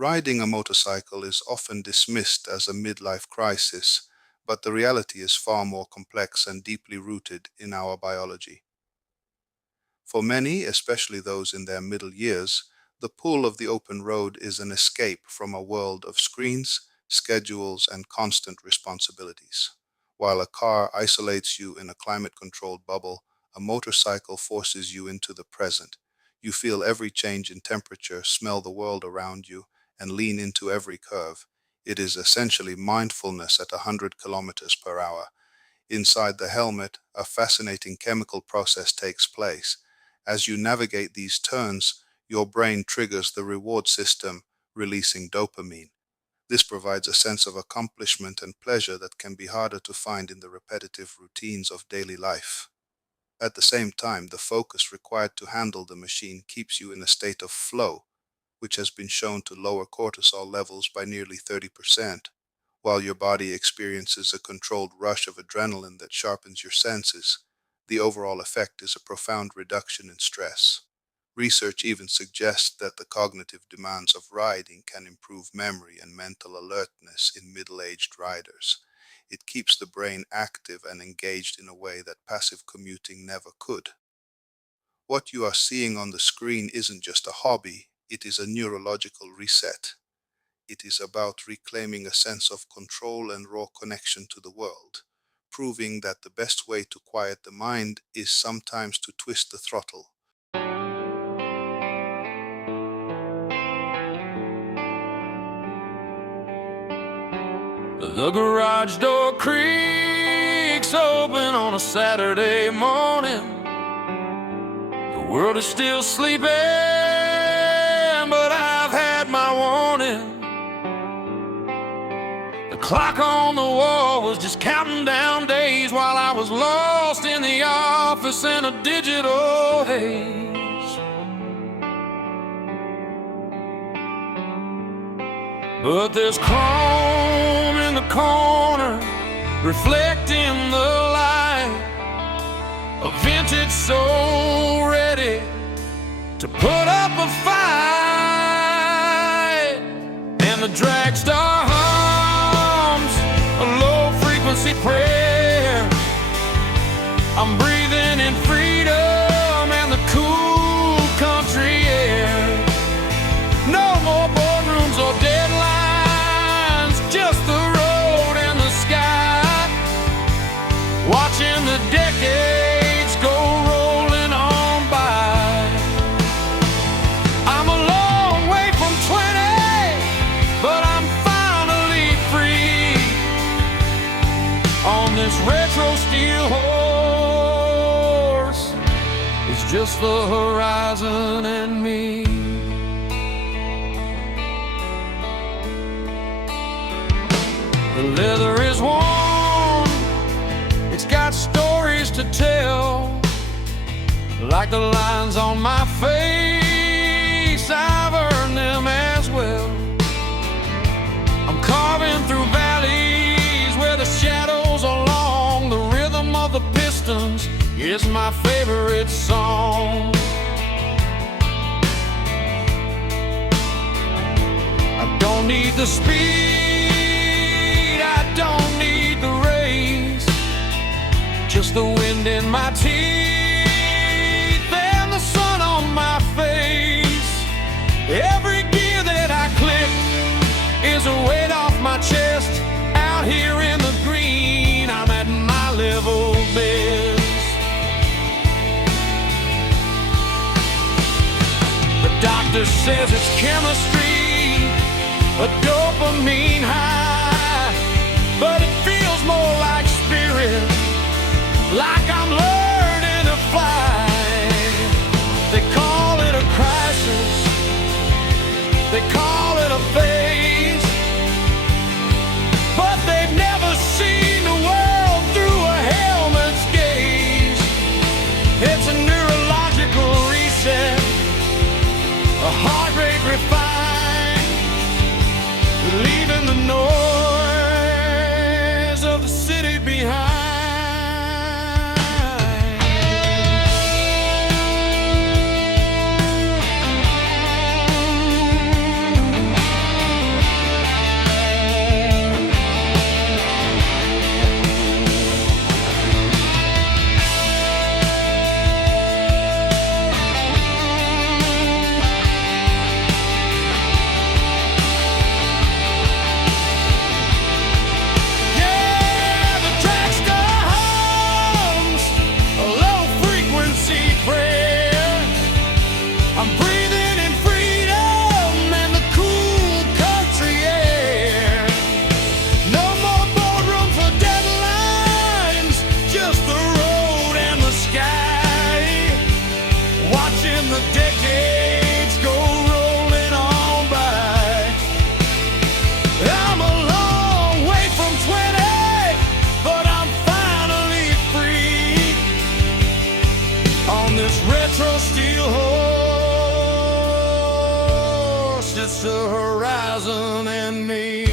Riding a motorcycle is often dismissed as a midlife crisis, but the reality is far more complex and deeply rooted in our biology. For many, especially those in their middle years, the pull of the open road is an escape from a world of screens, schedules, and constant responsibilities. While a car isolates you in a climate-controlled bubble, a motorcycle forces you into the present. You feel every change in temperature, smell the world around you, and lean into every curve. It is essentially mindfulness at 100 kilometers per hour. Inside the helmet, a fascinating chemical process takes place. As you navigate these turns, your brain triggers the reward system, releasing dopamine. This provides a sense of accomplishment and pleasure that can be harder to find in the repetitive routines of daily life. At the same time, the focus required to handle the machine keeps you in a state of flow, which has been shown to lower cortisol levels by nearly 30%, while your body experiences a controlled rush of adrenaline that sharpens your senses. The overall effect is a profound reduction in stress. Research even suggests that the cognitive demands of riding can improve memory and mental alertness in middle-aged riders. It keeps the brain active and engaged in a way that passive commuting never could. What you are seeing on the screen isn't just a hobby, it is a neurological reset. It is about reclaiming a sense of control and raw connection to the world, proving that the best way to quiet the mind is sometimes to twist the throttle. The garage door creaks open on a Saturday morning. The world is still sleeping, but I've had my warning. The clock on the wall was just counting down days while I was lost in the office in a digital haze. But there's chrome in the corner, reflecting the light. A vintage soul ready to put up a fight. And the DragStar hums a low-frequency prayer. I'm breathing in freedom and the cool country air. No more boardrooms or deadlines, just the road and the sky. Watching the decades go rolling on by. I'm a long way from 20, but I'm finally free. On this retro steel horse, it's just the horizon and me. The leather is warm, it's got stories to tell. Like the lines on my face, I've earned them as well. I'm carving through valleys where the shadows are long. The rhythm of the pistons is my favorite song. I don't need the speed, I don't need the race, just the wind in my teeth and the sun on my face. Every gear that I click is a weight off my chest. Out here in the green, I'm at my level best. The doctor says it's chemistry, a dopamine high, but it feels more like spirit, like I'm learning to fly. They call it a crisis, they call it a phase, but they've never seen the world through a helmet's gaze. It's a neurological reset, a heart rate refined, leaving the noise of the city behind. horizon and me.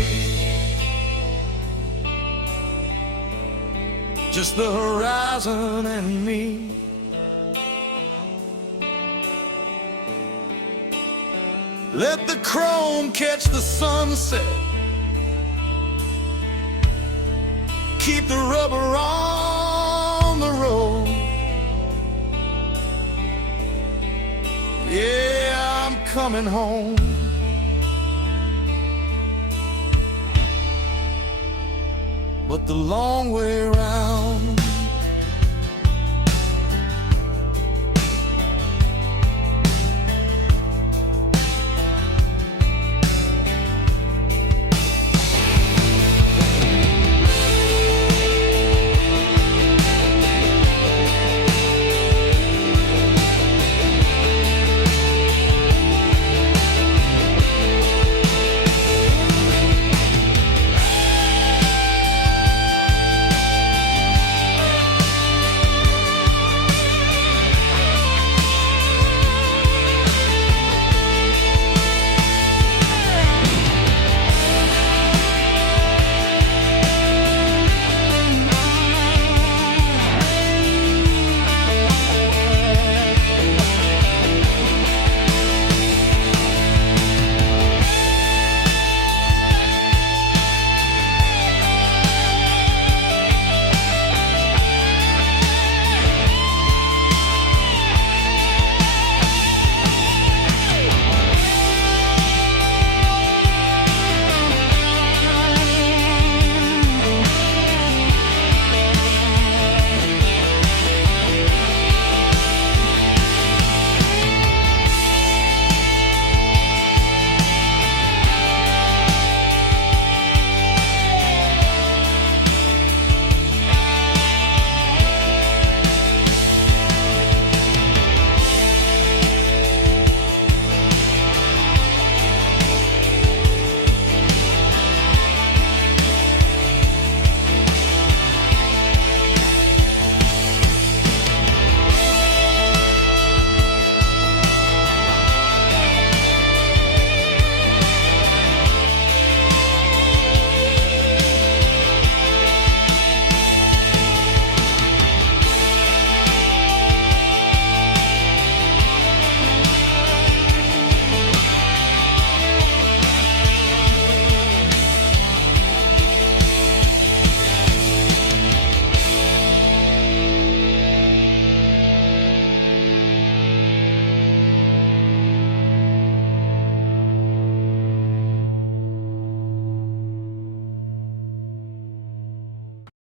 Just the horizon and me. Let the chrome catch the sunset. Keep the rubber on the road. Yeah, I'm coming home. But the long way round.